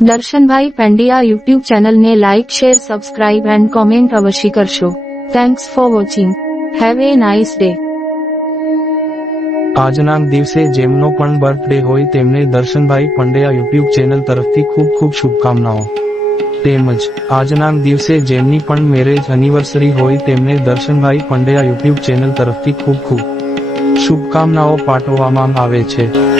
Darshanbhai Pandya YouTube ચેનલને like share subscribe and comment અવશ્ય કરશો. Thanks for watching. Have a nice day. આજના દિવસે જેમનો પણ બર્થડે હોય તેમને દર્શનભાઈ પંડ્યા યુટ્યુબ ચેનલ તરફથી ખૂબ ખૂબ શુભકામનાઓ. તેમજ આજના દિવસે જેમની પણ મેરેજ એનિવર્સરી હોય તેમને દર્શનભાઈ પંડ્યા યુટ્યુબ ચેનલ તરફથી ખૂબ ખૂબ શુભકામનાઓ પાઠવવામાં આવે છે.